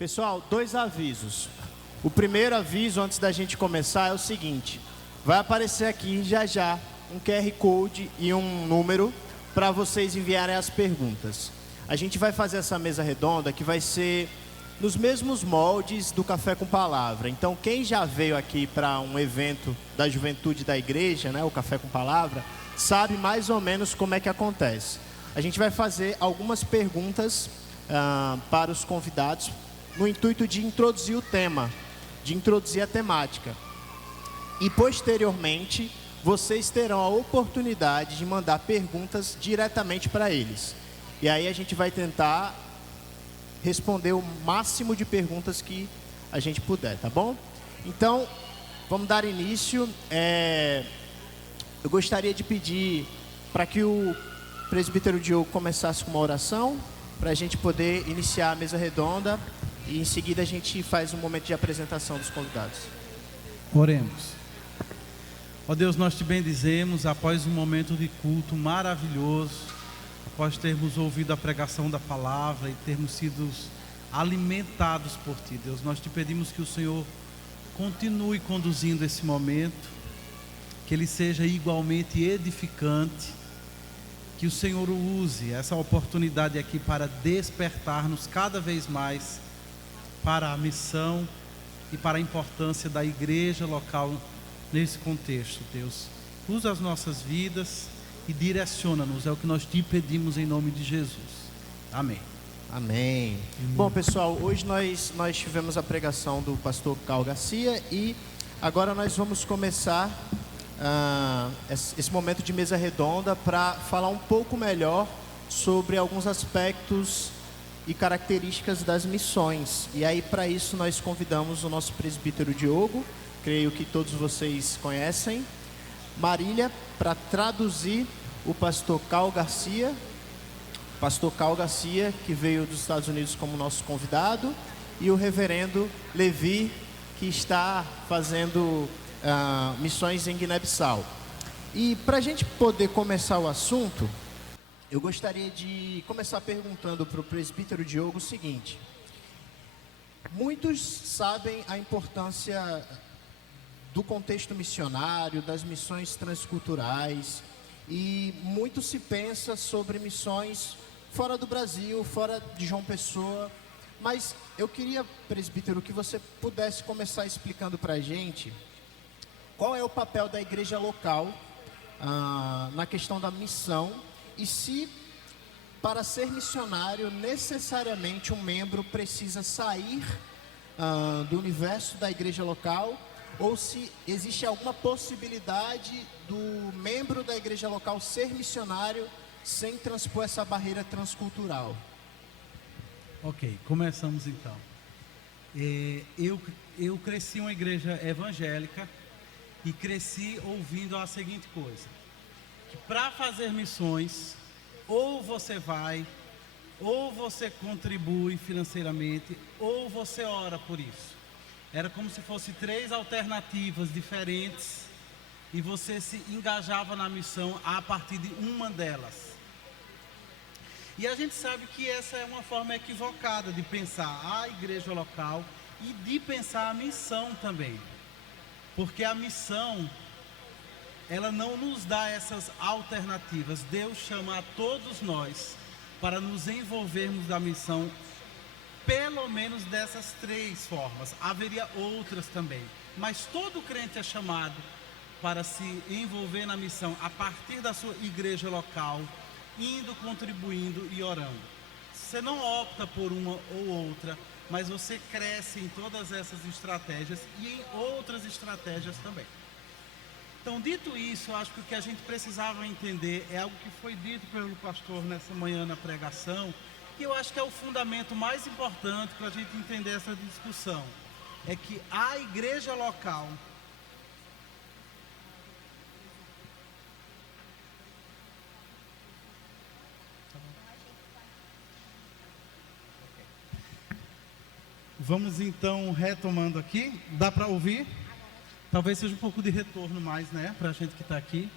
Pessoal, dois avisos. O primeiro aviso, antes da gente começar, é o seguinte. Vai aparecer aqui já já um QR Code e um número para vocês enviarem as perguntas. A gente vai fazer essa mesa redonda que vai ser nos mesmos moldes do Café com Palavra. Então, quem já veio aqui para um evento da juventude da igreja, né, o Café com Palavra, sabe mais ou menos como é que acontece. A gente vai fazer algumas perguntas para os convidados no intuito de introduzir o tema, de introduzir a temática. E, posteriormente, vocês terão a oportunidade de mandar perguntas diretamente para eles. E aí a gente vai tentar responder o máximo de perguntas que a gente puder, tá bom? Então, vamos dar início. Eu gostaria de pedir para que o presbítero Diogo começasse com uma oração, para a gente poder iniciar a mesa redonda e em seguida a gente faz um momento de apresentação dos convidados. Oremos. Ó Deus, nós te bendizemos após um momento de culto maravilhoso, após termos ouvido a pregação da palavra e termos sido alimentados por Ti, Deus. Nós te pedimos que o Senhor continue conduzindo esse momento, que ele seja igualmente edificante, que o Senhor use essa oportunidade aqui para despertar-nos cada vez mais para a missão e para a importância da igreja local nesse contexto, Deus. Usa as nossas vidas e direciona-nos, é o que nós te pedimos em nome de Jesus. Amém. Amém. Bom, pessoal, hoje nós tivemos a pregação do pastor Cal Garcia e agora nós vamos começar esse momento de mesa redonda para falar um pouco melhor sobre alguns aspectos e características das missões. E aí, para isso, nós convidamos o nosso presbítero Diogo, creio que todos vocês conhecem, Marília, para traduzir o pastor Cal Garcia, que veio dos Estados Unidos como nosso convidado, e o reverendo Levi, que está fazendo missões em Guiné-Bissau. E para a gente poder começar o assunto, eu gostaria de começar perguntando para o presbítero Diogo o seguinte: muitos sabem a importância do contexto missionário, das missões transculturais, e muito se pensa sobre missões fora do Brasil, fora de João Pessoa, mas eu queria, presbítero, que você pudesse começar explicando para a gente qual é o papel da igreja local na questão da missão, e se para ser missionário necessariamente um membro precisa sair do universo da igreja local, ou se existe alguma possibilidade do membro da igreja local ser missionário sem transpor essa barreira transcultural. Ok, começamos então. Eu cresci em uma igreja evangélica e cresci ouvindo a seguinte coisa: que para fazer missões, ou você vai, ou você contribui financeiramente, ou você ora por isso. Era como se fossem três alternativas diferentes e você se engajava na missão a partir de uma delas. E a gente sabe que essa é uma forma equivocada de pensar a igreja local e de pensar a missão também. Porque a missão, ela não nos dá essas alternativas. Deus chama a todos nós para nos envolvermos na missão, pelo menos dessas três formas. Haveria outras também, mas todo crente é chamado para se envolver na missão a partir da sua igreja local, indo, contribuindo e orando. Você não opta por uma ou outra, mas você cresce em todas essas estratégias e em outras estratégias também. Então, dito isso, eu acho que o que a gente precisava entender é algo que foi dito pelo pastor nessa manhã na pregação, e eu acho que é o fundamento mais importante para a gente entender essa discussão. É que a igreja local, vamos então retomando aqui. Dá para ouvir? Talvez seja um pouco de retorno mais, né, para a gente que está aqui.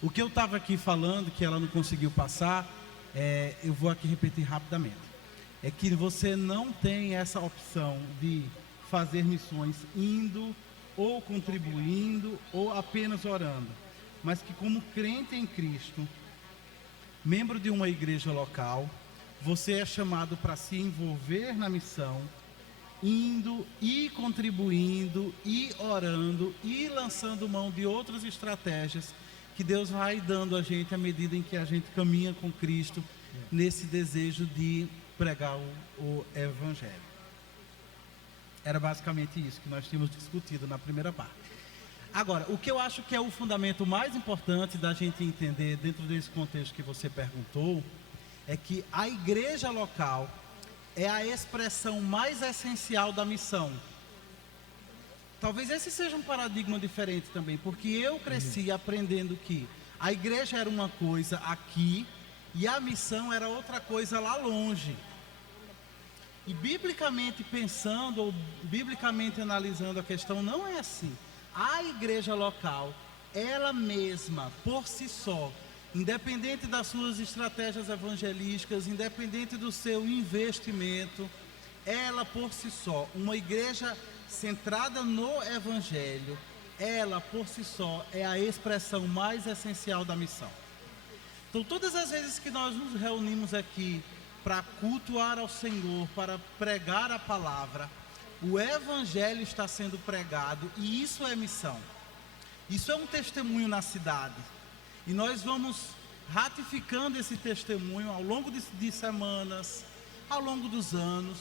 O que eu estava aqui falando, que ela não conseguiu passar, eu vou aqui repetir rapidamente. É que você não tem essa opção de fazer missões indo ou contribuindo ou apenas orando, mas que como crente em Cristo, membro de uma igreja local, você é chamado para se envolver na missão, indo e contribuindo e orando e lançando mão de outras estratégias que Deus vai dando a gente à medida em que a gente caminha com Cristo nesse desejo de pregar o Evangelho. Era basicamente isso que nós tínhamos discutido na primeira parte. Agora, o que eu acho que é o fundamento mais importante da gente entender dentro desse contexto que você perguntou, é que a igreja local é a expressão mais essencial da missão. Talvez esse seja um paradigma diferente também, porque eu cresci aprendendo que a igreja era uma coisa aqui e a missão era outra coisa lá longe. E biblicamente pensando, ou biblicamente analisando a questão, não é assim. A igreja local, ela mesma, por si só, independente das suas estratégias evangelísticas, independente do seu investimento, ela por si só, uma igreja centrada no Evangelho, ela por si só é a expressão mais essencial da missão. Então, todas as vezes que nós nos reunimos aqui para cultuar ao Senhor, para pregar a palavra, o Evangelho está sendo pregado e isso é missão. Isso é um testemunho na cidade. E nós vamos ratificando esse testemunho ao longo de semanas, ao longo dos anos.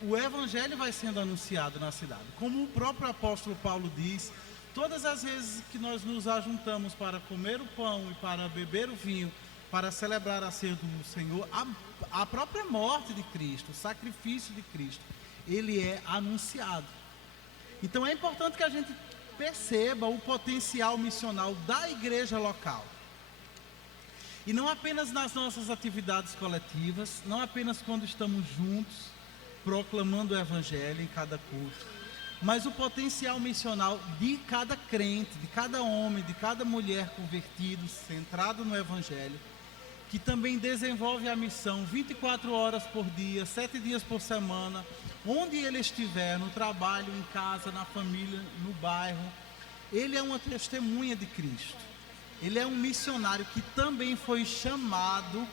O Evangelho vai sendo anunciado na cidade. Como o próprio apóstolo Paulo diz, todas as vezes que nós nos ajuntamos para comer o pão e para beber o vinho, para celebrar a ceia do Senhor, a própria morte de Cristo, o sacrifício de Cristo, ele é anunciado. Então é importante que a gente perceba o potencial missional da igreja local. E não apenas nas nossas atividades coletivas, não apenas quando estamos juntos, proclamando o Evangelho em cada culto, mas o potencial missional de cada crente, de cada homem, de cada mulher convertido, centrado no Evangelho, que também desenvolve a missão 24 horas por dia, 7 dias por semana, onde ele estiver, no trabalho, em casa, na família, no bairro. Ele é uma testemunha de Cristo. Ele é um missionário que também foi chamado,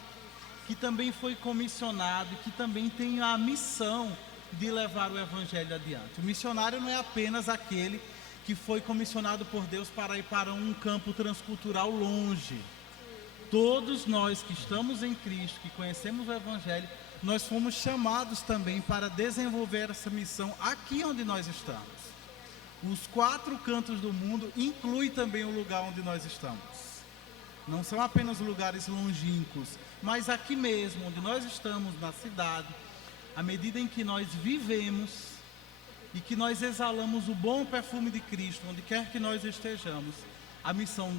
que também foi comissionado, que também tem a missão de levar o Evangelho adiante. O missionário não é apenas aquele que foi comissionado por Deus para ir para um campo transcultural longe. Todos nós que estamos em Cristo, que conhecemos o Evangelho, nós fomos chamados também para desenvolver essa missão aqui onde nós estamos. Os 4 cantos do mundo inclui também o lugar onde nós estamos. Não são apenas lugares longínquos, mas aqui mesmo, onde nós estamos, na cidade, à medida em que nós vivemos e que nós exalamos o bom perfume de Cristo, onde quer que nós estejamos, a missão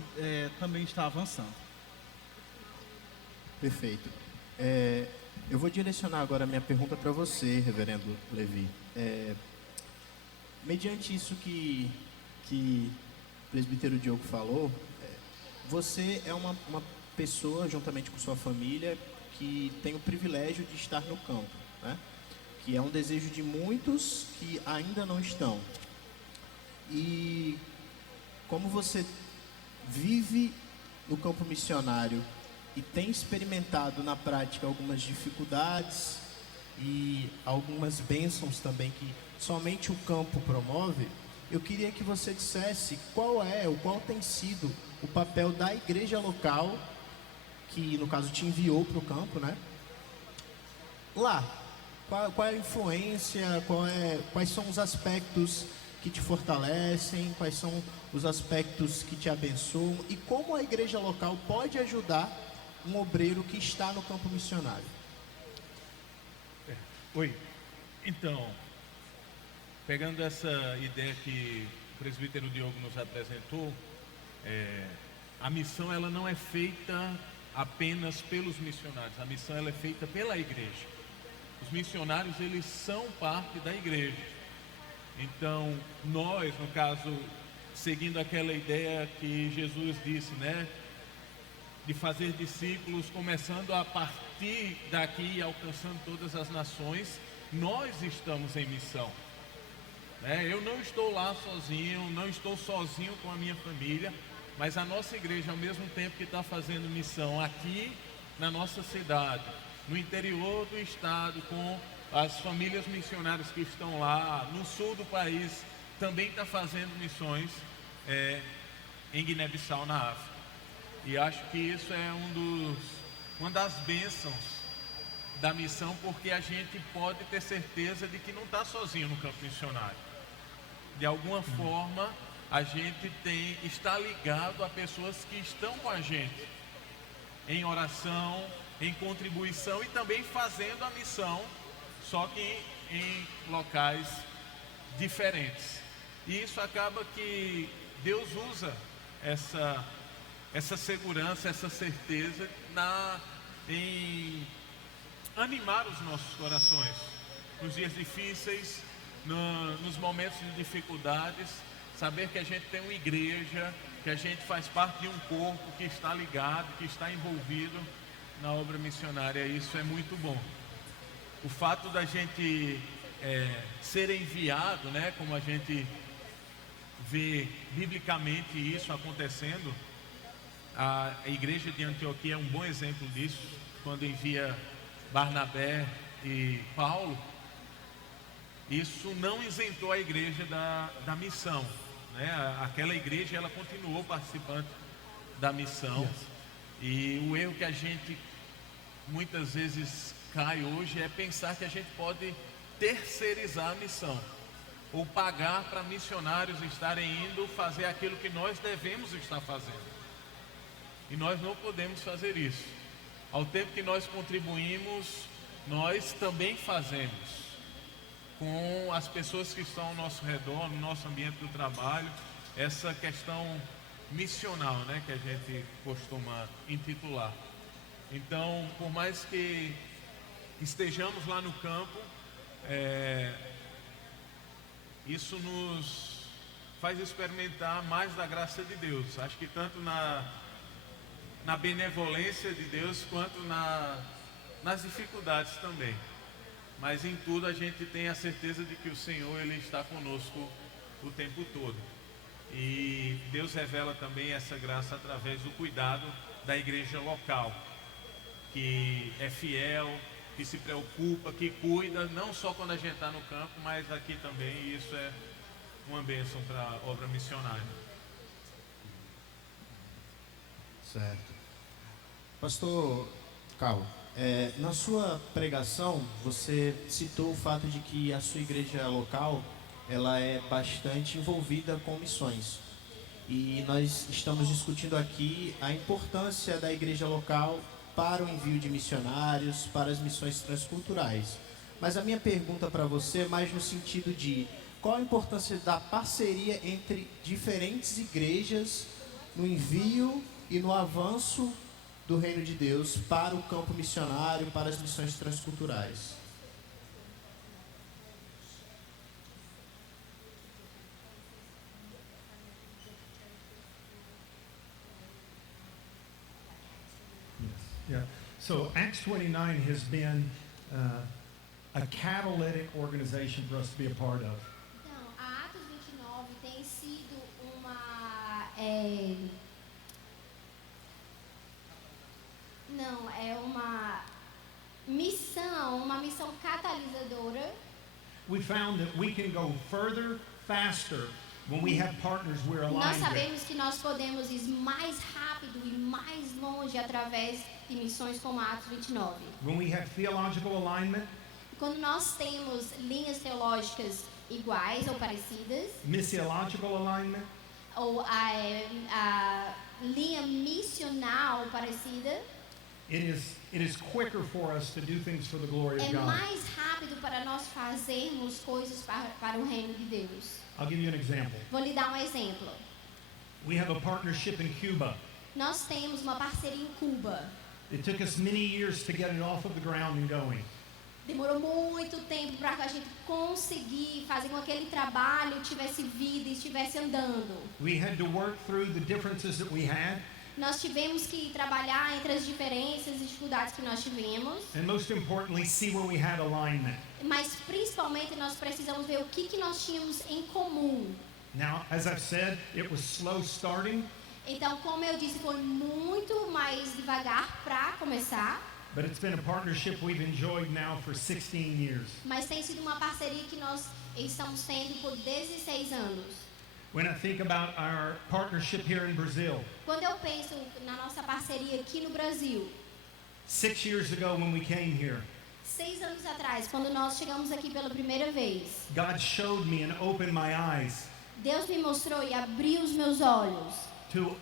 também está avançando. Perfeito. Eu vou direcionar agora a minha pergunta para você, reverendo Levi. Mediante isso que o presbítero Diogo falou, você é uma pessoa, juntamente com sua família, que tem o privilégio de estar no campo, né? Que é um desejo de muitos que ainda não estão. E como você vive no campo missionário e tem experimentado na prática algumas dificuldades e algumas bênçãos também que somente o campo promove, eu queria que você dissesse qual tem sido o papel da igreja local, que no caso te enviou para o campo, né? Lá, qual é a influência, quais são os aspectos que te fortalecem, quais são os aspectos que te abençoam e como a igreja local pode ajudar um obreiro que está no campo missionário. Oi, então, pegando essa ideia que o presbítero Diogo nos apresentou, a missão ela não é feita apenas pelos missionários, a missão ela é feita pela igreja. Os missionários, eles são parte da igreja. Então, nós, no caso, seguindo aquela ideia que Jesus disse, né? de fazer discípulos, começando a partir daqui e alcançando todas as nações, nós estamos em missão. Eu não estou lá sozinho, não estou sozinho com a minha família, mas a nossa igreja, ao mesmo tempo que está fazendo missão aqui na nossa cidade, no interior do estado, com as famílias missionárias que estão lá, no sul do país, também está fazendo missões em Guiné-Bissau, na África. E acho que isso é uma das bênçãos da missão, porque a gente pode ter certeza de que não está sozinho no campo missionário. De alguma forma, a gente está ligado a pessoas que estão com a gente em oração, em contribuição e também fazendo a missão, só que em locais diferentes. E isso acaba que Deus usa essa segurança, essa certeza em animar os nossos corações nos dias difíceis, nos momentos de dificuldades, saber que a gente tem uma igreja, que a gente faz parte de um corpo que está ligado, que está envolvido na obra missionária. Isso é muito bom. O fato da gente ser enviado, como a gente vê biblicamente isso acontecendo, a igreja de Antioquia é um bom exemplo disso, quando envia Barnabé e Paulo. Isso não isentou a igreja da missão, Aquela igreja, ela continuou participando da missão. E o erro que a gente muitas vezes cai hoje é pensar que a gente pode terceirizar a missão ou pagar para missionários estarem indo fazer aquilo que nós devemos estar fazendo. E nós não podemos fazer isso. Ao tempo que nós contribuímos, nós também fazemos com as pessoas que estão ao nosso redor, no nosso ambiente do trabalho, essa questão missional, que a gente costuma intitular. Então, por mais que estejamos lá no campo, isso nos faz experimentar mais da graça de Deus. Acho que tanto na benevolência de Deus, quanto nas dificuldades também. Mas em tudo a gente tem a certeza de que o Senhor, Ele está conosco o tempo todo. E Deus revela também essa graça através do cuidado da igreja local, que é fiel, que se preocupa, que cuida, não só quando a gente está no campo, mas aqui também. E isso é uma bênção para a obra missionária. Certo. Pastor Carlos, na sua pregação, você citou o fato de que a sua igreja local, ela é bastante envolvida com missões. E nós estamos discutindo aqui a importância da igreja local para o envio de missionários, para as missões transculturais. Mas a minha pergunta para você é mais no sentido de qual a importância da parceria entre diferentes igrejas no envio e no avanço do reino de Deus para o campo missionário, para as missões transculturais. Yeah. So Acts 29 has been a catalytic organization for us to be a part of. Então, a Atos 29 tem sido uma missão catalisadora. We found that we can go further, faster when we have partners we're Nós aligned with. sabemos que nós podemos ir mais rápido e mais longe através de missões como Atos 29. When we have theological alignment, Quando nós temos linhas teológicas iguais ou parecidas, missiological alignment, ou a linha missional parecida, it is quicker for us to do things for the glory of é God. mais rápido para nós fazermos coisas para o reino de Deus. I'll give you an example. Vou lhe dar um exemplo. We have a partnership in Cuba. Nós temos uma parceria em Cuba. It took us many years to get it off of the ground and going. Demorou muito tempo para que a gente conseguir fazer com que aquele trabalho tivesse vida e estivesse andando. We had to work through the differences that we had. Nós tivemos que trabalhar entre as diferenças e dificuldades que nós tivemos, and most importantly, see where we had alignment. mas principalmente nós precisamos ver o que nós tínhamos em comum. Now, as I've said, it was slow starting, Então, como eu disse, foi muito mais devagar para começar, but it's been a partnership we've enjoyed now for 16 years. mas tem sido uma parceria que nós estamos tendo por 16 anos. When I think about our partnership here in Brazil, Quando eu penso na nossa parceria aqui no Brasil, 6 years ago when we came here, 6 anos atrás, quando nós chegamos aqui pela primeira vez, God showed me and opened my eyes Deus me mostrou e abriu os meus olhos. to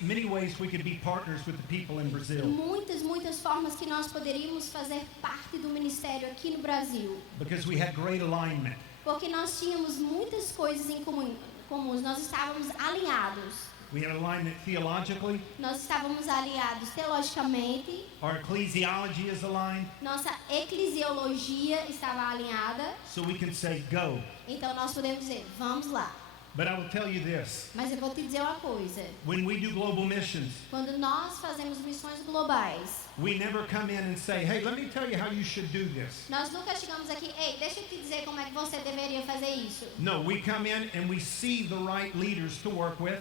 many ways we could be partners with the people in Brazil. Muitas formas que nós poderíamos fazer parte do ministério aqui no Brasil. Because we had great alignment. Porque nós tínhamos muitas coisas em comuns, nós estávamos alinhados. We had alignment theologically. Nós estávamos alinhados teologicamente, Our ecclesiology is aligned. nossa eclesiologia estava alinhada, So we can say go. então nós podemos dizer, vamos lá. But I will tell you this. Mas eu vou te dizer uma coisa, When we do global missions, quando nós fazemos missões globais, we never come in and say, hey, let me tell you how you should do this. nós nunca chegamos aqui, ei, deixa eu te dizer como é que você deveria fazer isso. No, we come in and we see the right leaders to work with.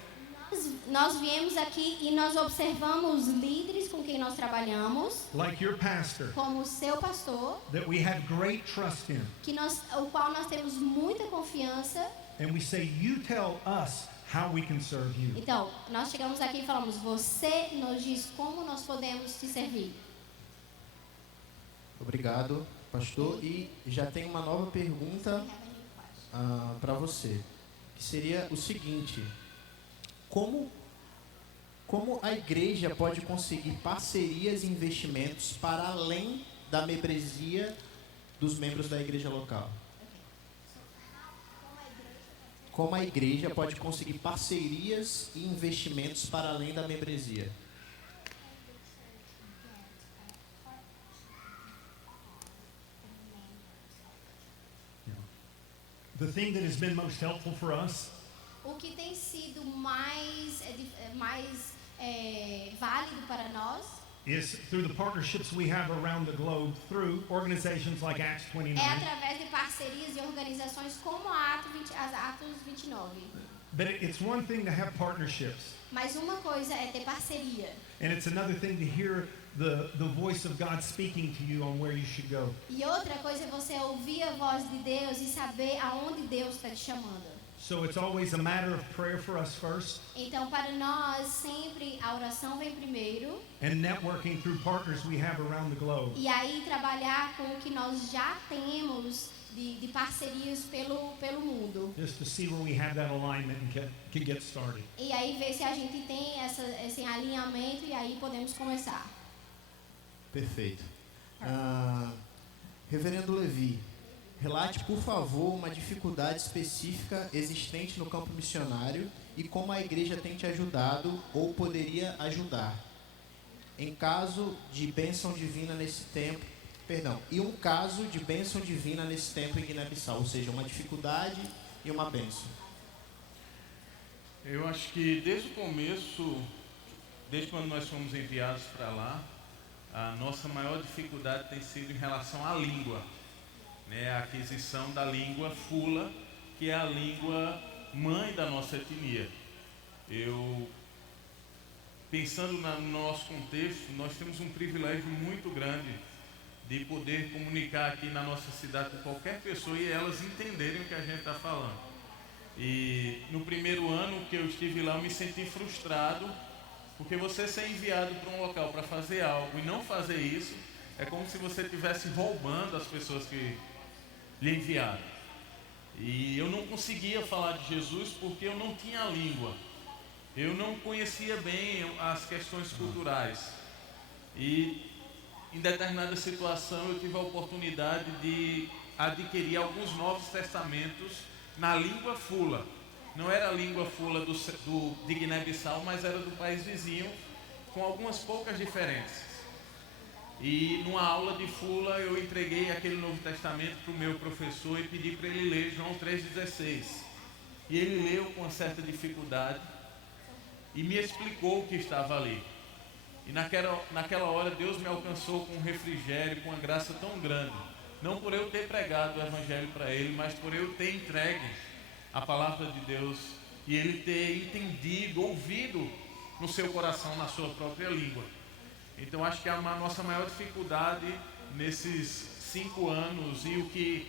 Nós viemos aqui e nós observamos líderes com quem nós trabalhamos, Like your pastor, como o seu pastor, that we have great trust in. o qual nós temos muita confiança. And we say, you tell us how we can serve you. Então, nós chegamos aqui e falamos, você nos diz como nós podemos te servir. Obrigado, pastor. E já tem uma nova pergunta para você, que seria o seguinte: como a igreja pode conseguir parcerias e investimentos para além da membresia dos membros da igreja local? Como a igreja pode conseguir parcerias e investimentos para além da membresia? The thing that has been most helpful for us O que tem sido mais válido para nós is through the partnerships we have around the globe through organizations like Acts 29. é através de parcerias e organizações como a Atos 29. But it's one thing to have partnerships, Mas uma coisa é ter parceria. and it's another thing to hear the voice of God speaking to you on where you should go. E outra coisa é você ouvir a voz de Deus e saber aonde Deus está te chamando. So it's always a matter of prayer for us first, Então, para nós, sempre a oração vem primeiro. and networking through partners we have around the globe. E aí trabalhar com o que nós já temos de parcerias pelo mundo. Just to see where we have that alignment and can get started. E aí ver se a gente tem esse alinhamento e aí podemos começar. Perfeito. Reverendo Levi, relate, por favor, uma dificuldade específica existente no campo missionário e como a igreja tem te ajudado ou poderia ajudar. Em caso de bênção divina nesse tempo, e um caso de bênção divina nesse tempo em Guiné-Bissau, ou seja, uma dificuldade e uma bênção. Eu acho que desde o começo, desde quando nós fomos enviados para lá, a nossa maior dificuldade tem sido em relação à língua, né? A aquisição da língua Fula, que é a língua mãe da nossa etnia. Pensando no nosso contexto, nós temos um privilégio muito grande de poder comunicar aqui na nossa cidade com qualquer pessoa e elas entenderem o que a gente está falando. E no primeiro ano que eu estive lá, eu me senti frustrado, porque você ser enviado para um local para fazer algo e não fazer isso, é como se você estivesse roubando as pessoas que lhe enviaram. E eu não conseguia falar de Jesus porque eu não tinha a língua. Eu não conhecia bem as questões culturais. E em determinada situação eu tive a oportunidade de adquirir alguns novos testamentos na língua Fula. Não era a língua Fula de Guiné-Bissau, mas era do país vizinho, com algumas poucas diferenças. E numa aula de Fula eu entreguei aquele Novo Testamento para o meu professor e pedi para ele ler João 3,16. E ele leu com uma certa dificuldade. e me explicou o que estava ali. E naquela hora Deus me alcançou com um refrigério, com uma graça tão grande. Não por eu ter pregado o evangelho para ele, mas por eu ter entregue a palavra de Deus e ele ter entendido, ouvido no seu coração, na sua própria língua. Então acho que a nossa maior dificuldade nesses 5 anos e o que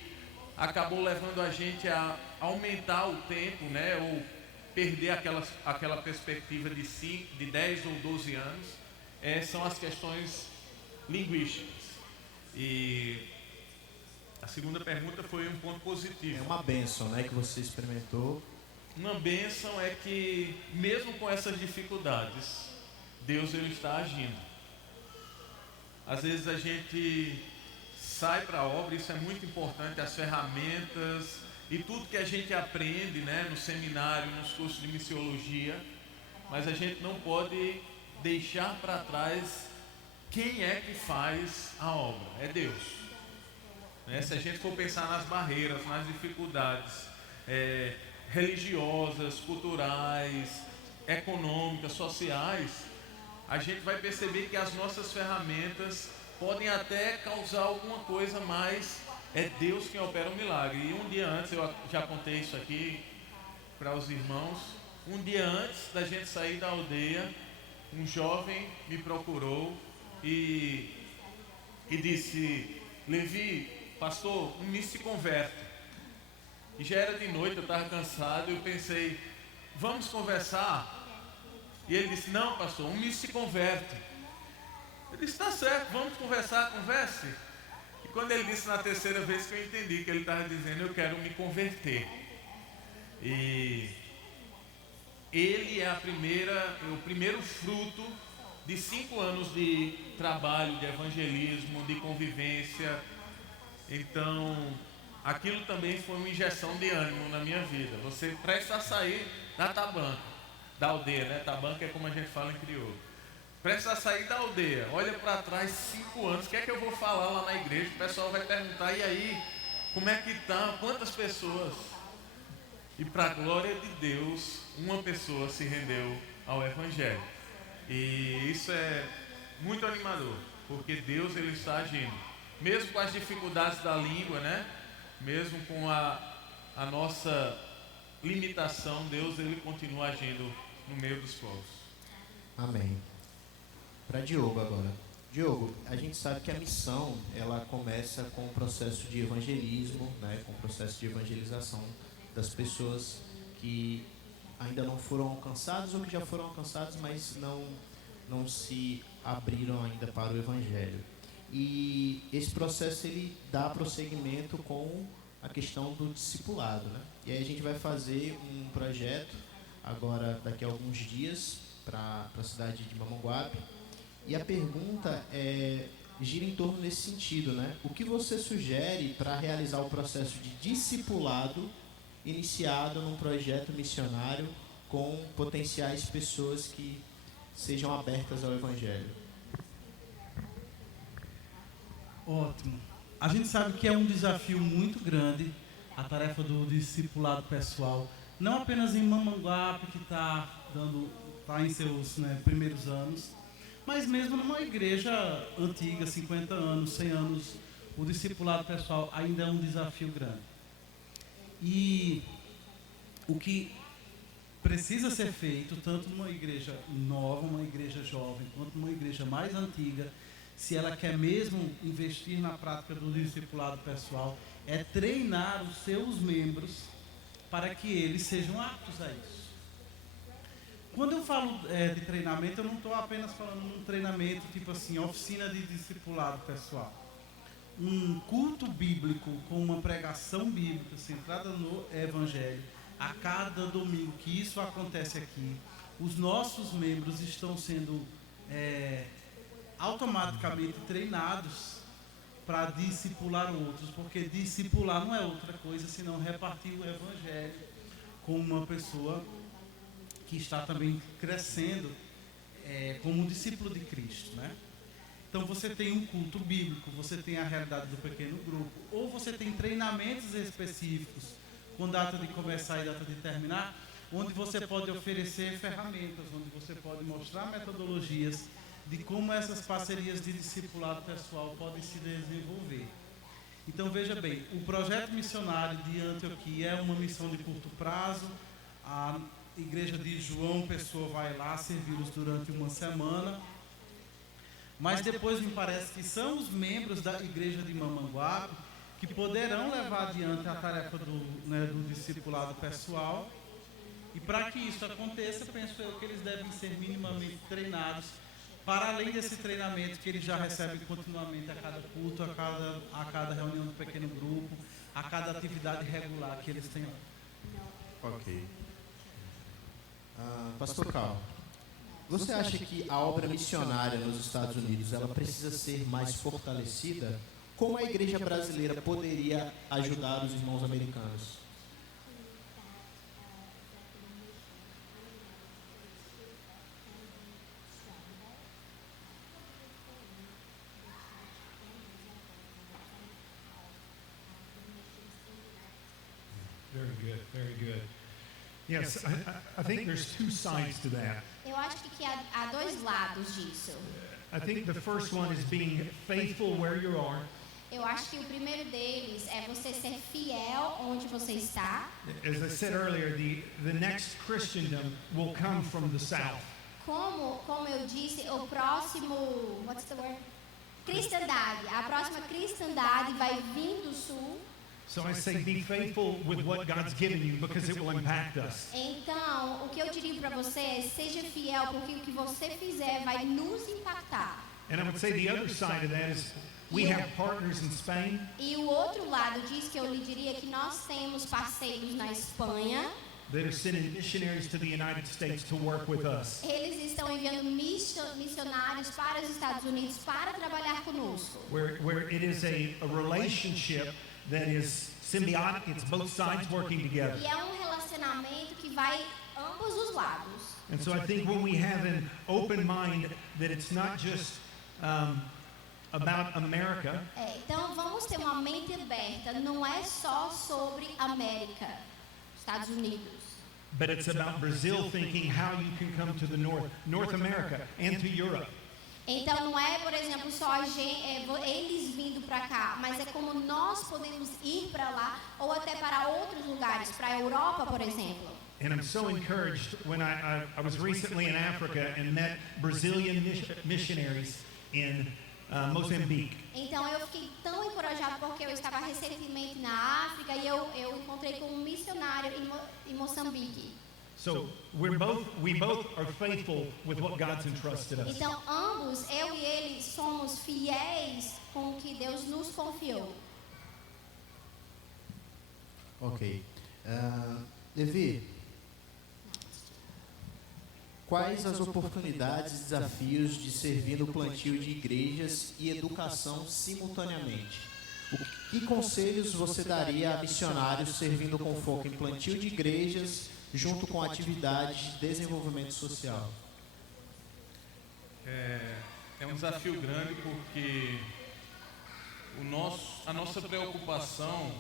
acabou levando a gente a aumentar o tempo, né, ou perder aquela perspectiva de 10 ou 12 anos, são as questões linguísticas. E a segunda pergunta foi um ponto positivo. É uma bênção, né, que você experimentou. Uma bênção é que, mesmo com essas dificuldades, Deus ele está agindo. Às vezes a gente sai para a obra, isso é muito importante, as ferramentas e tudo que a gente aprende, né, no seminário, nos cursos de missiologia, mas a gente não pode deixar para trás quem é que faz a obra, é Deus. Né? Se a gente for pensar nas barreiras, nas dificuldades religiosas, culturais, econômicas, sociais, a gente vai perceber que as nossas ferramentas podem até causar alguma coisa, mas é Deus quem opera o milagre. E um dia antes, eu já contei isso aqui para os irmãos, um dia antes da gente sair da aldeia, um jovem me procurou e disse: Levi, pastor, um me se converte. E já era de noite, eu estava cansado, eu pensei, vamos conversar? E ele disse: não, pastor, um me se converte. Eu disse: está certo, vamos conversar, converse. E quando ele disse na terceira vez que eu entendi que ele estava dizendo: eu quero me converter. E ele é o primeiro fruto de 5 anos de trabalho, de evangelismo, de convivência. Então, aquilo também foi uma injeção de ânimo na minha vida. Você presta a sair da tabanca, da aldeia, né? Tabanca é como a gente fala em crioulo. Presta a sair da aldeia, olha para trás, 5 anos, o que é que eu vou falar lá na igreja? O pessoal vai perguntar: e aí, como é que está? Quantas pessoas? E para a glória de Deus, uma pessoa se rendeu ao evangelho. E isso é muito animador, porque Deus ele está agindo. Mesmo com as dificuldades da língua, né? Mesmo com a nossa limitação, Deus ele continua agindo no meio dos povos. Amém. Para Diogo agora. Diogo, a gente sabe que a missão ela começa com o processo de evangelismo, né? Com o processo de evangelização das pessoas que ainda não foram alcançadas ou que já foram alcançadas, mas não se abriram ainda para o evangelho. E esse processo ele dá prosseguimento com a questão do discipulado, né? E aí a gente vai fazer um projeto agora daqui a alguns dias para a cidade de Mamanguape. E a pergunta gira em torno desse sentido, né? O que você sugere para realizar o processo de discipulado iniciado num projeto missionário com potenciais pessoas que sejam abertas ao evangelho? Ótimo. A gente sabe que é um desafio muito grande a tarefa do discipulado pessoal, não apenas em Mamanguape, que está em seus primeiros anos, mas mesmo numa igreja antiga, 50 anos, 100 anos, o discipulado pessoal ainda é um desafio grande. E o que precisa ser feito, tanto numa igreja nova, uma igreja jovem, quanto numa igreja mais antiga, se ela quer mesmo investir na prática do discipulado pessoal, é treinar os seus membros para que eles sejam aptos a isso. Quando eu falo de treinamento, eu não estou apenas falando de um treinamento tipo assim, oficina de discipulado pessoal. Um culto bíblico com uma pregação bíblica centrada no evangelho, a cada domingo que isso acontece aqui, os nossos membros estão sendo automaticamente treinados para discipular outros, porque discipular não é outra coisa senão repartir o evangelho com uma pessoa que está também crescendo como um discípulo de Cristo, né? Então você tem um culto bíblico, você tem a realidade do pequeno grupo, ou você tem treinamentos específicos com data de começar e data de terminar, onde você pode oferecer ferramentas, onde você pode mostrar metodologias de como essas parcerias de discipulado pessoal podem se desenvolver. Então, veja bem, o projeto missionário de Antioquia é uma missão de curto prazo. A igreja de João Pessoa vai lá servi-los durante uma semana. Mas depois me parece que são os membros da igreja de Mamanguape que poderão levar adiante a tarefa do discipulado pessoal. E para que isso aconteça, penso eu que eles devem ser minimamente treinados, para além desse treinamento que eles já recebem continuamente a cada culto, a cada reunião do pequeno grupo, a cada atividade regular que eles têm lá. Ok. Pastor Carl, você acha que a obra missionária nos Estados Unidos ela precisa ser mais fortalecida? Como a igreja brasileira poderia ajudar os irmãos americanos? Very good, very good. Yes, I think there's two sides to that. Eu acho que há dois lados disso. I think the first one is being faithful where you are. Eu acho que o primeiro deles é você ser fiel onde você está. As I said earlier, the next Christendom will come from the south. Como eu disse, o próximo, what's the word? Cristandade. A próxima cristandade vai vir do sul. So I say be faithful with what God's given you because it will impact us. Então, o que eu diria para você é seja fiel, porque o que você fizer vai nos impactar. And I would say the other side of that is we have partners in Spain. E o outro lado diz que eu lhe diria que nós temos parceiros na Espanha. That are sending missionaries to the United States to work with us. Eles estão enviando missionários para os Estados Unidos para trabalhar conosco. Where it is a relationship that is symbiotic, it's both sides working together. E é um relacionamento que vai ambos os lados. And so I think when we have an open mind that it's not just about America, Então vamos ter uma mente aberta, não é só sobre América, Estados Unidos. but it's about Brazil thinking how you can come to the North America and to Europe. Então não é, por exemplo, só eles vindo para cá, mas é como nós podemos ir para lá ou até para outros lugares, para a Europa, por exemplo. And I'm so encouraged when I was recently in Africa and met Brazilian missionaries in Mozambique. Então eu fiquei tão encorajado porque eu estava recentemente na África e eu encontrei com um missionário em Moçambique. So we both are faithful with what God's entrusted us. Então ambos, eu e ele, somos fiéis com o que Deus nos confiou. Ok. Levi, quais as oportunidades e desafios de servir no plantio de igrejas e educação simultaneamente? Que conselhos você daria a missionários servindo com foco em plantio de igrejas junto com atividades de desenvolvimento social? É um desafio grande porque a nossa preocupação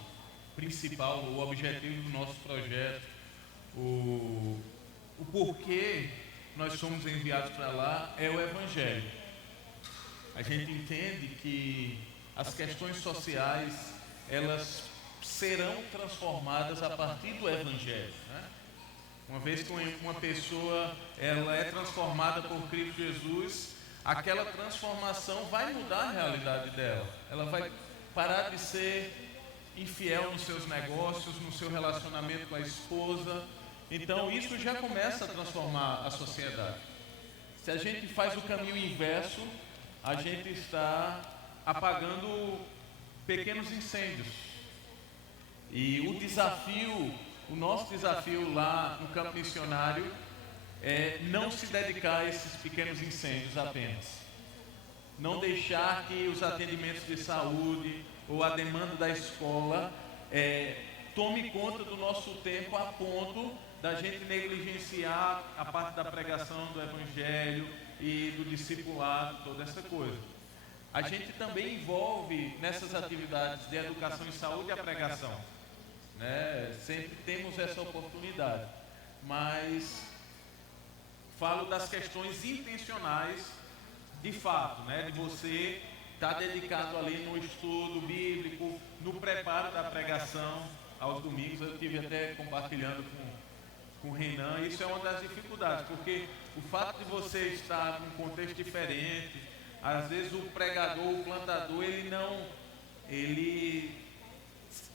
principal, o objetivo do nosso projeto, o porquê nós somos enviados para lá é o Evangelho. A gente entende que as questões sociais, elas serão transformadas a partir do Evangelho, né? Uma vez que uma pessoa ela é transformada por Cristo Jesus, aquela transformação vai mudar a realidade dela. Ela vai parar de ser infiel nos seus negócios, no seu relacionamento com a esposa. Então isso já começa a transformar a sociedade. Se a gente faz o caminho inverso, a gente está apagando pequenos incêndios. E o nosso desafio lá no campo missionário é não se dedicar a esses pequenos incêndios apenas. Não deixar que os atendimentos de saúde ou a demanda da escola tome conta do nosso tempo a ponto da gente negligenciar a parte da pregação do Evangelho e do discipulado, toda essa coisa. A gente também envolve nessas atividades de educação e saúde a pregação, né? Sempre temos essa oportunidade. mas falo das questões intencionais de fato, né? De você estar dedicado ali no estudo bíblico, no preparo da pregação aos domingos. Eu estive até compartilhando com o Renan, isso é uma das dificuldades, porque o fato de você estar num contexto diferente, às vezes o pregador, o plantador, ele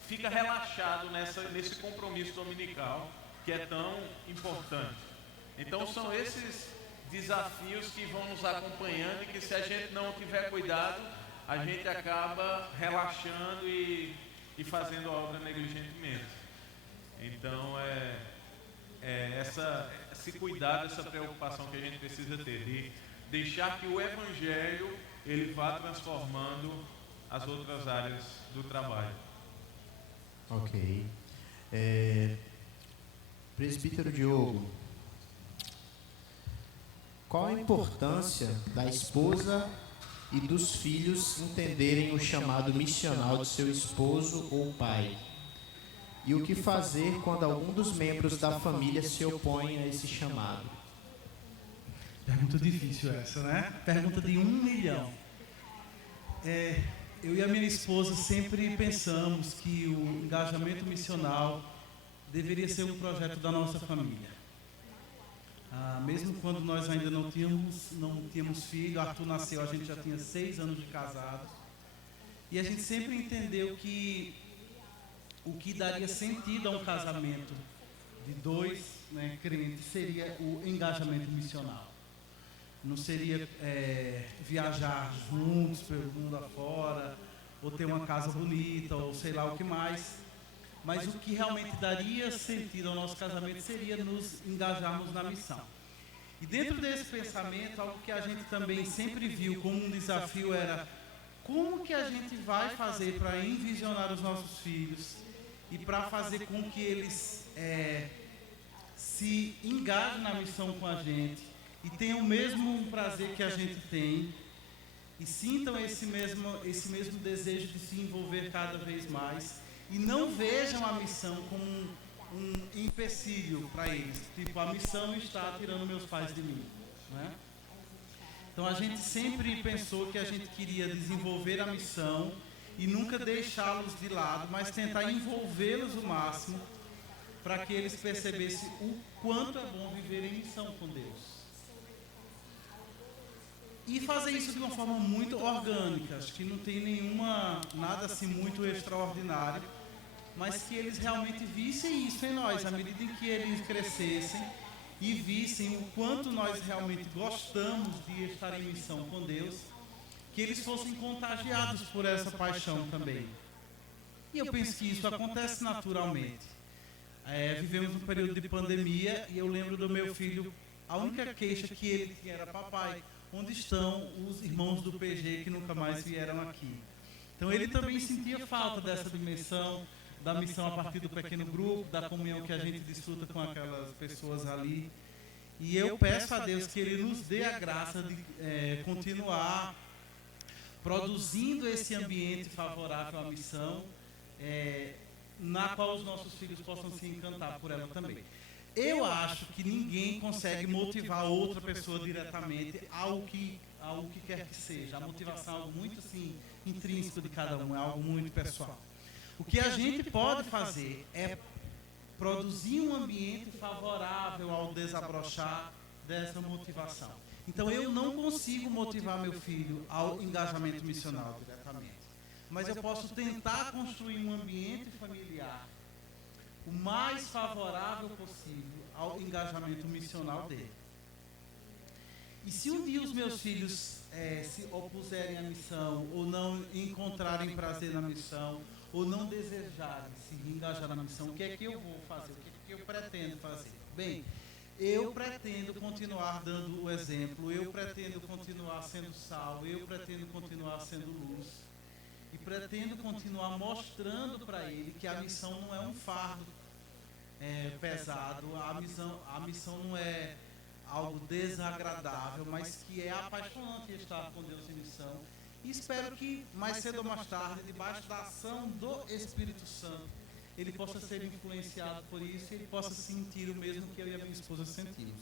fica relaxado nesse compromisso dominical que é tão importante. Então são esses desafios que vão nos acompanhando e que, se a gente não tiver cuidado, a gente acaba relaxando e fazendo a obra negligentemente. Então esse cuidado, essa preocupação que a gente precisa ter de deixar que o Evangelho ele vá transformando as outras áreas do trabalho. Ok. Presbítero Diogo, qual a importância da esposa e dos filhos entenderem o chamado missional de seu esposo ou pai? E o que fazer quando algum dos membros da família se opõe a esse chamado? Pergunta difícil essa, né? Pergunta de 1 milhão. Eu e a minha esposa sempre pensamos que o engajamento missional deveria ser um projeto da nossa família. Mesmo quando nós ainda não tínhamos filho, Arthur nasceu, a gente já tinha 6 anos de casados. E a gente sempre entendeu que o que daria sentido a um casamento de 2 crentes seria o engajamento missional. Não seria viajar juntos pelo mundo afora, ou ter uma casa bonita, ou sei lá o que mais. Mas o que realmente daria sentido ao nosso casamento seria nos engajarmos na missão. E dentro desse pensamento, algo que a gente também sempre viu como um desafio era como que a gente vai fazer para envisionar os nossos filhos e para fazer com que eles se engajem na missão com a gente e tenham o mesmo prazer que a gente tem e sintam esse mesmo desejo de se envolver cada vez mais e não vejam a missão como um empecilho para eles. Tipo, a missão está tirando meus pais de mim, né? Então a gente sempre pensou que a gente queria desenvolver a missão e nunca deixá-los de lado, mas tentar envolvê-los o máximo para que eles percebessem o quanto é bom viver em missão com Deus. E fazer isso de uma forma muito orgânica, acho que não tem nada assim muito extraordinário, mas que eles realmente vissem isso em nós, à medida em que eles crescessem e vissem o quanto nós realmente gostamos de estar em missão com Deus, que eles fossem contagiados por essa paixão também. E eu penso que isso acontece naturalmente. Vivemos um período de pandemia e eu lembro do meu filho, a única queixa que ele tinha era: papai, onde estão os irmãos do PG que nunca mais vieram aqui? Então ele também sentia falta dessa dimensão, da missão a partir do pequeno grupo, da comunhão que a gente desfruta com aquelas pessoas ali. E eu peço a Deus que Ele nos dê a graça de continuar produzindo esse ambiente favorável à missão, na qual os nossos filhos possam se encantar por ela também. Eu acho que ninguém consegue motivar outra pessoa diretamente ao que quer que seja. A motivação é algo muito assim, intrínseco de cada um, é algo muito pessoal. O que a gente pode fazer é produzir um ambiente favorável ao desabrochar dessa motivação. Então eu não consigo motivar meu filho ao engajamento missional diretamente, mas eu posso tentar construir um ambiente familiar o mais favorável possível ao engajamento missional dele. E se um dia os meus filhos se opuserem à missão, ou não encontrarem prazer na missão, ou não desejarem se engajar na missão, o que é que eu vou fazer? O que é que eu pretendo fazer? Bem, eu pretendo continuar dando o exemplo, eu pretendo continuar sendo sal, eu pretendo continuar sendo luz, e pretendo continuar mostrando para ele que a missão não é um fardo pesado, a missão não é algo desagradável, mas que é apaixonante estar com Deus em missão. E espero que mais cedo ou mais tarde, debaixo da ação do Espírito Santo, ele possa ser influenciado por isso e ele possa sentir o mesmo que eu e a minha esposa sentimos.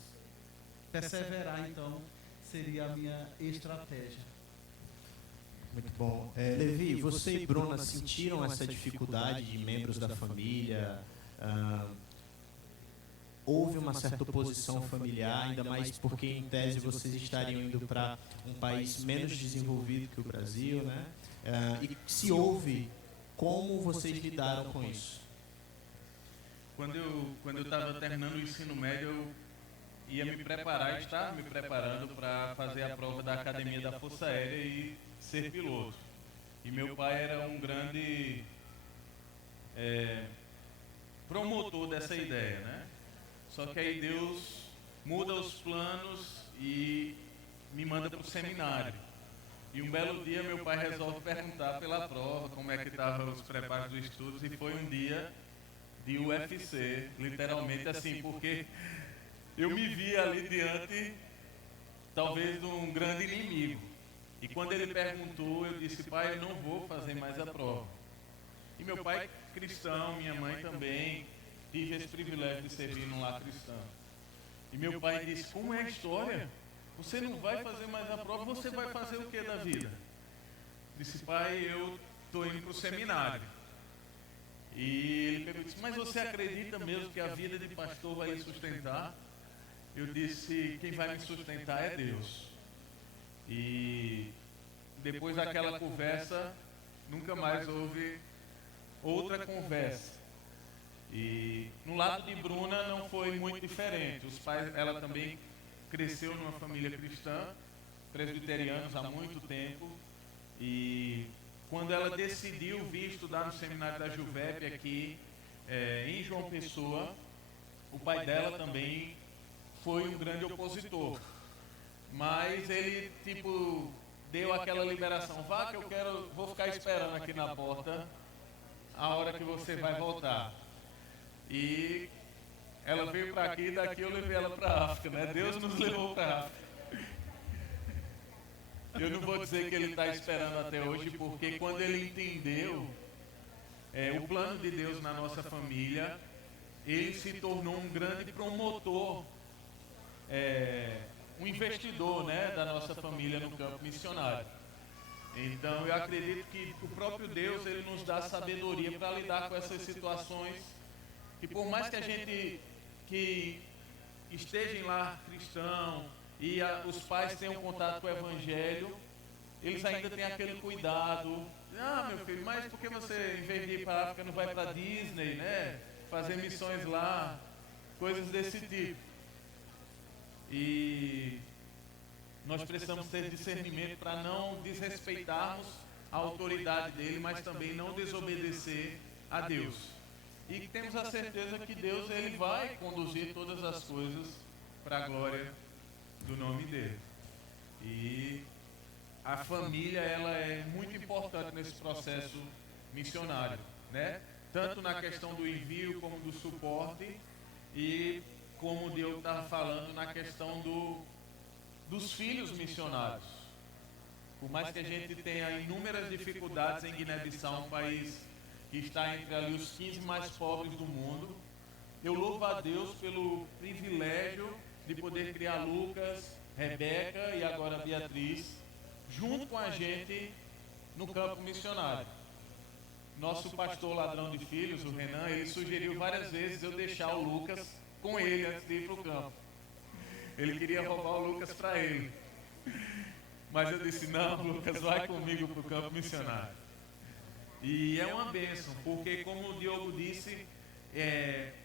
Perseverar, então, seria a minha estratégia. Muito bom. Levi, você e Bruna sentiram essa dificuldade de membros da família? Houve uma certa oposição familiar, ainda mais porque, em tese, vocês estariam indo para um país menos desenvolvido que o Brasil, né? E se houve, como vocês lidaram com isso? Quando eu estava terminando o ensino médio, eu ia me preparar, estava me preparando para fazer a prova da Academia da Força Aérea e ser piloto. E meu pai era um grande promotor dessa ideia, né? Só que aí Deus muda os planos e me manda para o seminário. E um belo dia meu pai resolve perguntar pela prova, como é que estavam os preparos dos estudos, e foi um dia de UFC, literalmente assim, porque eu me vi ali diante, talvez, de um grande inimigo. E quando ele perguntou, eu disse: pai, eu não vou fazer mais a prova. E meu pai, cristão, minha mãe também, tive esse privilégio de servir num lar cristão. E meu pai disse: como é a história? Você não vai fazer mais a prova, você vai fazer o que da vida? Disse: pai, eu estou indo para o seminário. E ele pegou e disse: mas você acredita mesmo que a vida de pastor vai lhe sustentar? Eu disse: quem vai me sustentar é Deus. E depois daquela conversa, nunca mais houve outra conversa. E no lado de Bruna não foi muito diferente. Os pais, ela também cresceu numa família cristã, presbiterianos há muito tempo. E quando ela decidiu vir estudar no seminário da Juvep aqui em João Pessoa, o pai dela também foi um grande opositor. Mas ele, deu aquela liberação: vá que vou ficar esperando aqui na porta a hora que você vai voltar. E ela veio para aqui, daqui eu levei ela para a África, né? Deus nos levou para a África. Eu não vou dizer que ele está esperando até hoje, porque quando ele entendeu o plano de Deus na nossa família, ele se tornou um grande promotor, um investidor, né, da nossa família no campo missionário. Então eu acredito que o próprio Deus, ele nos dá sabedoria para lidar com essas situações, que por mais que a gente que esteja lá cristão e os pais tenham contato com o evangelho, eles ainda têm aquele cuidado: ah, meu filho, mas por que você, em vez de ir para a África, não vai para a Disney, né, fazer missões lá, coisas desse tipo. E nós precisamos ter discernimento para não desrespeitarmos a autoridade dele, mas também não desobedecer a Deus. E temos a certeza que Deus, ele vai conduzir todas as coisas para a glória do nome dele. E a família, ela é muito importante nesse processo missionário, né? Tanto na questão do envio como do suporte, e como o Diogo estava falando, na questão dos filhos missionários. Por mais que a gente tenha inúmeras dificuldades em Guiné-Bissau, um país que está entre ali os 15 mais pobres do mundo, eu louvo a Deus pelo privilégio de poder criar Lucas, Rebeca e agora Beatriz junto com a gente no campo missionário. Nosso pastor ladrão de filhos, o Renan, ele sugeriu várias vezes eu deixar o Lucas com ele antes de ir para o campo. Ele queria roubar o Lucas para ele. Mas eu disse: não, Lucas, vai comigo para o campo missionário. E é uma bênção, porque, como o Diogo disse,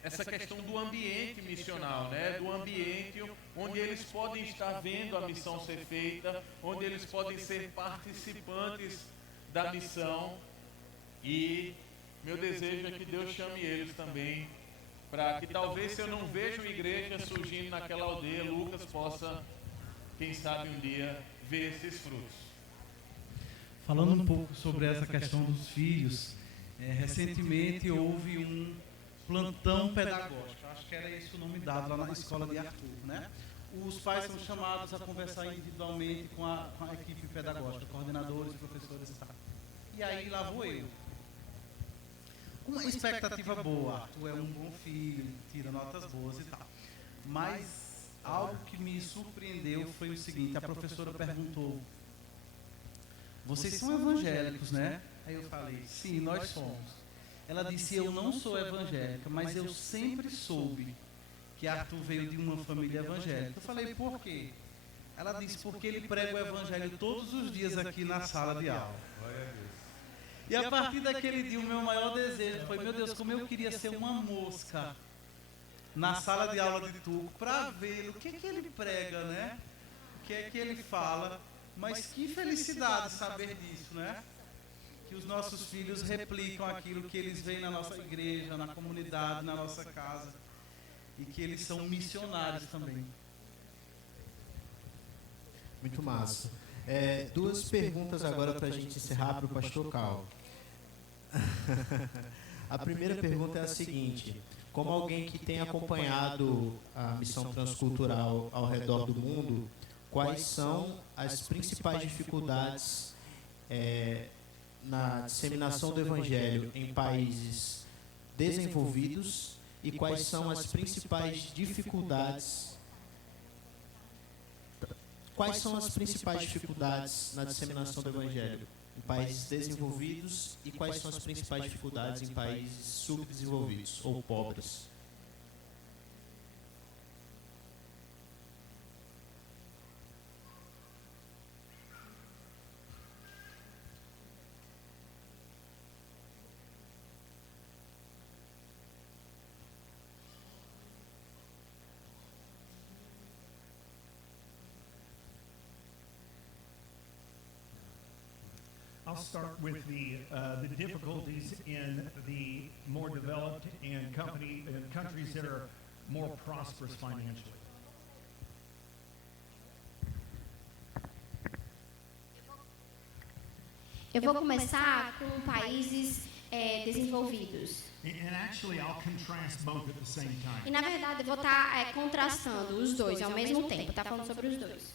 essa questão do ambiente missional, né? Do ambiente onde eles podem estar vendo a missão ser feita, onde eles podem ser participantes da missão. E meu desejo é que Deus chame eles também, para que talvez, se eu não vejo igreja surgindo naquela aldeia, Lucas possa, quem sabe, um dia ver esses frutos. Falando um pouco sobre essa questão dos filhos, recentemente houve um plantão pedagógico, acho que era esse o nome dado lá na escola de Arthur, né? Os pais são chamados a conversar individualmente com a equipe pedagógica, coordenadores, professores e tal. E aí lá vou eu. com uma expectativa boa. Tu é um bom filho, tira notas boas e tal. Mas algo que me surpreendeu foi o seguinte, a professora perguntou, vocês são evangélicos, né? Aí eu falei, sim, nós somos. Ela disse, eu não sou evangélica, mas eu sempre soube que Arthur veio de uma família evangélica. Eu falei, por quê? Ela disse, porque ele prega o evangelho todos os dias aqui na sala de aula. E a partir daquele dia, o meu maior desejo foi, meu Deus, como eu queria ser uma mosca na sala de aula de Tuco, para ver o que ele prega, né? O que é que ele fala. Mas que felicidade saber disso, né? Que os nossos filhos replicam aquilo que eles veem na nossa igreja, na comunidade, na nossa casa. E que eles são missionários também. Muito massa. Duas perguntas agora para a gente encerrar para o pastor Cal. A primeira pergunta é a seguinte: como alguém que tem acompanhado a missão transcultural ao redor do mundo, quais são as principais dificuldades na disseminação do evangelho em países desenvolvidos e quais são as principais dificuldades na disseminação do evangelho em países desenvolvidos e quais são as principais dificuldades em países subdesenvolvidos ou pobres? I'll start with the difficulties in the more developed and countries that are more prosperous financially. Eu vou começar com países desenvolvidos. And actually, I'll contrast both at the same E time. na verdade eu vou estar contrastando os dois ao mesmo tempo, tá falando sobre os dois.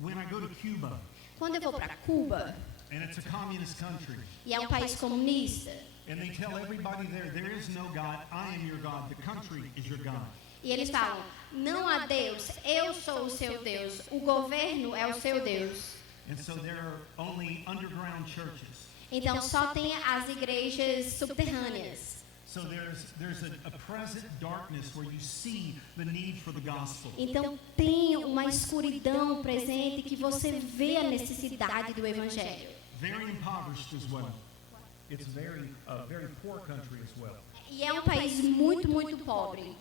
When I go to Cuba, Quando eu vou para Cuba, and it's a communist country, e é um país comunista, and they tell everybody there is no God, I am your God, the country is your God. e eles falam, não há Deus, eu sou o seu Deus, o governo é o seu Deus. And so there are only underground churches. Então só tem as igrejas subterrâneas. So there's a present darkness where you see the need for the gospel. Então tem uma escuridão presente que você vê a necessidade do evangelho. Very impoverished as well. It's a very poor country as well. E é um país muito, muito pobre.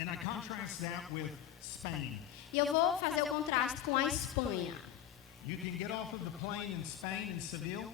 And I contrast that with Spain. E eu vou fazer o contraste com a Espanha. You can get off of the plane in Spain, in Seville,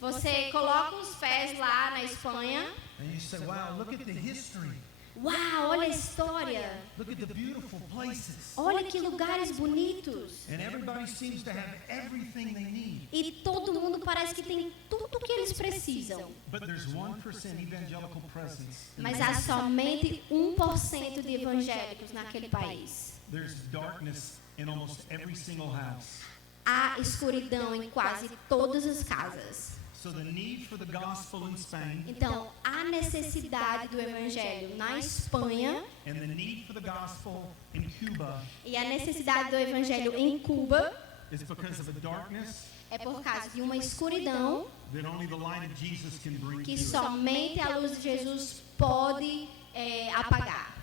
Você coloca os pés lá na Espanha. and you say, wow, look at the history. Uau, olha a história. Look at the beautiful places. Olha que lugares bonitos. And everybody seems to have everything they need. E todo mundo parece que tem tudo o que eles precisam. But there's 1% evangelical presence. in Mas the há somente 1% de evangélicos naquele país. There's darkness in almost every single house. Há escuridão em quase todas as casas. So the need for the gospel in Spain Então, há necessidade do evangelho na Espanha and the need for the gospel in Cuba e a necessidade do evangelho em Cuba is because of a darkness é por causa de uma escuridão that only the light of Jesus can bring que to it. somente a luz de Jesus pode apagar.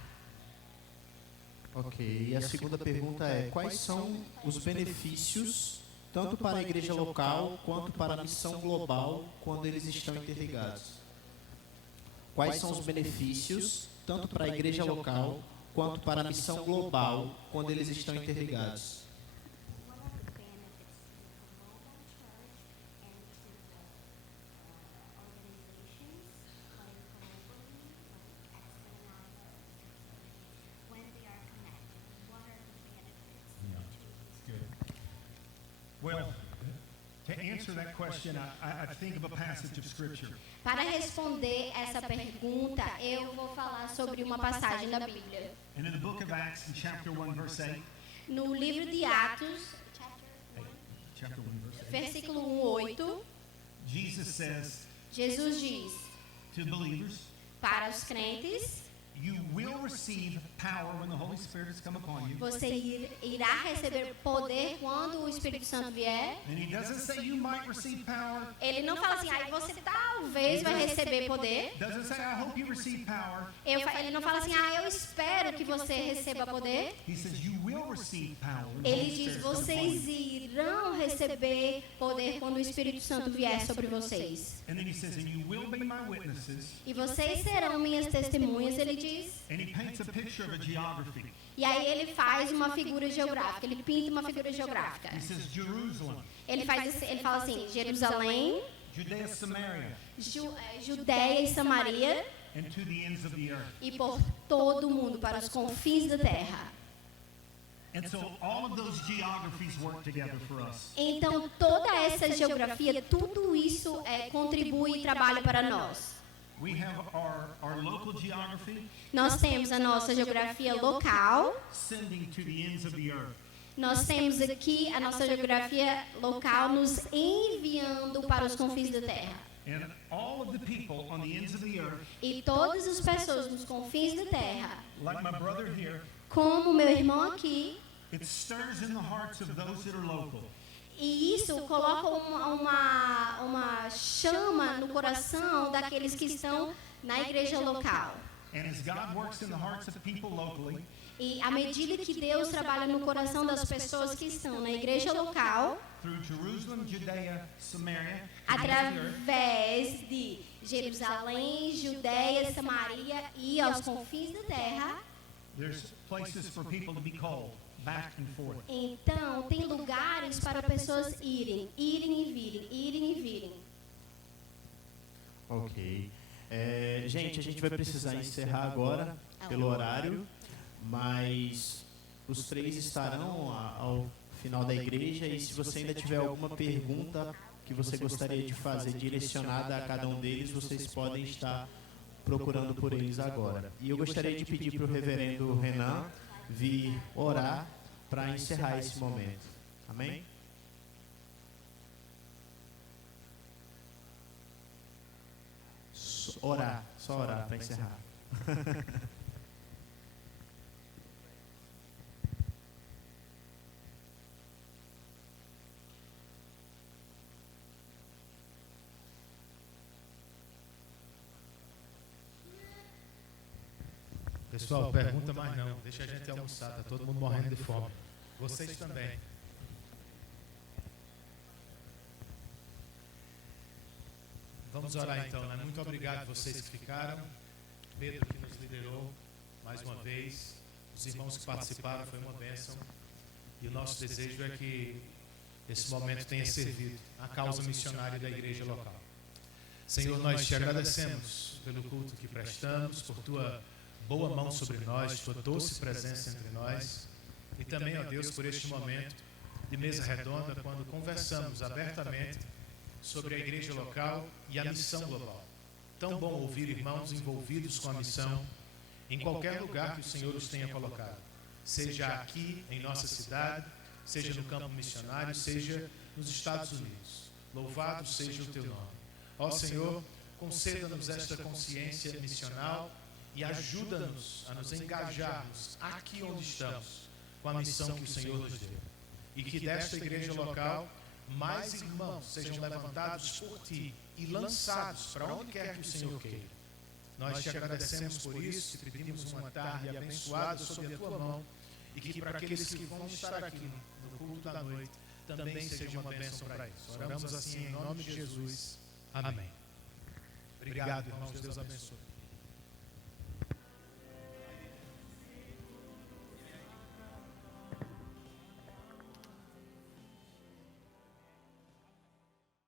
Ok, e a segunda pergunta é: quais são os benefícios, tanto para a igreja local quanto para a missão global, quando eles estão interligados? Quais são os benefícios, tanto para a igreja local quanto para a missão global, quando eles estão interligados? What are the benefits to the local church and to the organizations, like globally, like external, when they are connected? What are the benefits to these? Well, to answer that question, I think of a passage of Scripture. Para responder essa pergunta, eu vou falar sobre uma passagem da Bíblia. And in the book of Acts, in chapter 1, verse 8, No livro de Atos, chapter 1, verse 8, versículo 1:8, Jesus says Jesus diz to believers, Para os crentes, you will receive power when the Holy Spirit has come upon you. você irá receber poder quando o Espírito Santo vier. And he doesn't say you might receive power. Ele não fala assim, aí você talvez vai receber poder. Doesn't say I hope you receive power. Ele não fala assim, eu espero que você receba poder. He says you will receive power. when the Ele Holy diz, Spirit comes upon vocês you. irão receber poder quando o Espírito Santo vier sobre vocês. And then he says, and you will be my witnesses. E vocês serão minhas testemunhas, ele diz. And he paints a picture of a geography. E aí ele faz uma figura geográfica, ele pinta uma figura geográfica. He says Jerusalem, Ele fala assim, Jerusalém, Judea, Samaria, Judéia e Samaria and to the ends of the earth. e por todo o mundo, para os confins da terra. And so all of those geographies work together for us. Então toda essa geografia, tudo isso contribui e trabalha para nós. We have our local geography Nós temos a nossa geografia local, sending to the ends of the earth. nós temos aqui a nossa geografia local nos enviando para os confins da terra. And all of the people on the ends of the earth, E todas as pessoas nos confins da terra, like my brother here, como meu irmão aqui, it stirs in the hearts of those that are local. e isso coloca uma chama no coração daqueles que estão na igreja local. And as God works in the hearts of people locally, E à medida que Deus trabalha no coração das pessoas que estão na igreja local, through Jerusalem, Judea, Samaria, to the ends of the earth, através de Jerusalém, Judéia, Samaria e aos confins da terra, there's places for people to be called back and forth. então tem lugares para pessoas irem e virem. Ok. Gente, a gente vai precisar encerrar agora pelo horário, mas os três estarão ao final da igreja e se você ainda tiver alguma pergunta que você gostaria de fazer direcionada a cada um deles, vocês podem estar procurando por eles agora. E eu gostaria de pedir para o reverendo Renan vir orar para encerrar esse momento. Amém? Só orar para encerrar. Pessoal, pergunta mais não. Deixa a gente almoçar, tá todo mundo morrendo de fome. Vocês também. Vamos orar então, né? Muito obrigado a vocês que ficaram. Pedro que nos liderou mais uma vez. Os irmãos que participaram, foi uma bênção. E o nosso desejo é que esse momento tenha servido à causa missionária da igreja local. Senhor, nós te agradecemos pelo culto que prestamos, por tua boa mão sobre nós, tua doce presença entre nós. E também, ó Deus, por este momento de mesa redonda, quando conversamos abertamente sobre a igreja local e a missão global. Tão bom ouvir irmãos envolvidos com a missão em qualquer lugar que o Senhor os tenha colocado, seja aqui em nossa cidade, seja no campo missionário, seja nos Estados Unidos. Louvado seja o teu nome. Ó Senhor, conceda-nos esta consciência missional e ajuda-nos a nos engajarmos aqui onde estamos com a missão que o Senhor nos deu. E que desta igreja local mais irmãos sejam levantados por ti e lançados para onde quer que o Senhor queira. Nós te agradecemos por isso, te pedimos uma tarde abençoada sob a tua mão e que para aqueles que vão estar aqui no culto da noite também seja uma bênção para eles. Oramos assim em nome de Jesus. Amém. Obrigado, irmãos. Deus abençoe.